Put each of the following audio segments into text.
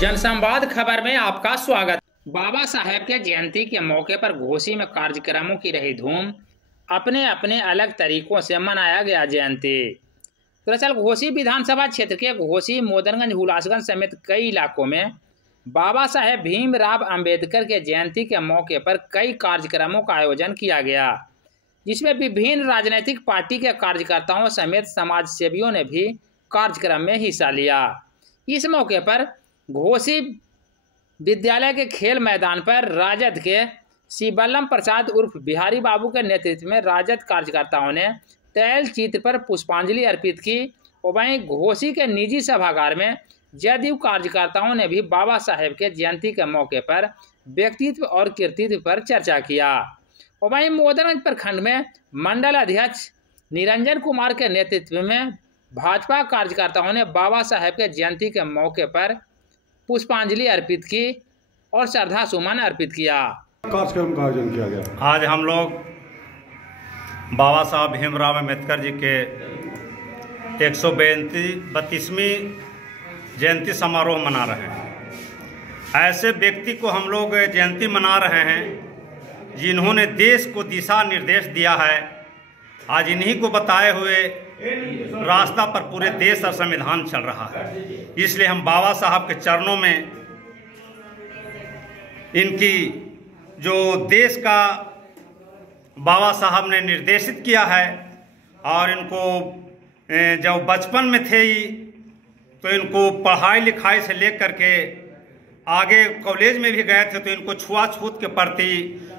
जनसंवाद खबर में आपका स्वागत। बाबा साहेब के जयंती के मौके पर घोसी में कार्यक्रमों की रही धूम। अपने अपने अलग तरीकों से मनाया गया जयंती। दरअसल घोसी विधानसभा क्षेत्र के घोसी, मोदनगंज, हुलासगंज समेत कई इलाकों में बाबा साहेब भीमराव अंबेडकर के जयंती के मौके पर कई कार्यक्रमों का आयोजन किया गया, जिसमें विभिन्न राजनीतिक पार्टी के कार्यकर्ताओं समेत समाज सेवियों ने भी कार्यक्रम में हिस्सा लिया। इस मौके पर घोसी विद्यालय के खेल मैदान पर राजद के शिवल्लभ प्रसाद उर्फ बिहारी बाबू के नेतृत्व में राजद कार्यकर्ताओं ने तैल चित्र पर पुष्पांजलि अर्पित की। और वहीं घोसी के निजी सभागार में जदयू कार्यकर्ताओं ने भी बाबा साहेब के जयंती के मौके पर व्यक्तित्व और कृतित्व पर चर्चा किया। और वहीं मोदनगंज प्रखंड में मंडल अध्यक्ष निरंजन कुमार के नेतृत्व में भाजपा कार्यकर्ताओं ने बाबा साहेब के जयंती के मौके पर पुष्पांजलि अर्पित की और श्रद्धा सुमन अर्पित किया। कार्यक्रम का आयोजन किया गया। आज हम लोग बाबा साहब भीमराव अम्बेडकर जी के 132वीं जयंती समारोह मना रहे हैं। ऐसे व्यक्ति को हम लोग जयंती मना रहे हैं जिन्होंने देश को दिशा निर्देश दिया है। आज इन्हीं को बताए हुए रास्ता पर पूरे देश और संविधान चल रहा है। इसलिए हम बाबा साहब के चरणों में इनकी जो देश का बाबा साहब ने निर्देशित किया है, और इनको जब बचपन में थे तो इनको पढ़ाई लिखाई से लेकर के आगे कॉलेज में भी गए थे तो इनको छुआछूत के प्रति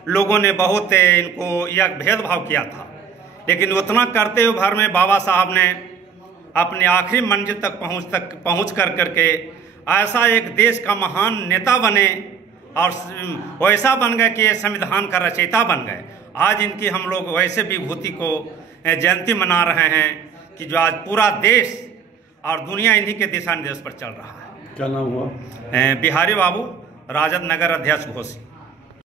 लोगों ने बहुत इनको यह भेदभाव किया था। लेकिन उतना करते हुए भर में बाबा साहब ने अपने आखिरी मंजिल तक पहुंच करके ऐसा एक देश का महान नेता बने और वैसा बन गए कि ये संविधान का रचयिता बन गए। आज इनकी हम लोग वैसे विभूति को जयंती मना रहे हैं कि जो आज पूरा देश और दुनिया इन्हीं के दिशा निर्देश पर चल रहा है। क्या नाम हुआ? बिहारी बाबू, राजद नगर अध्यक्ष घोसी।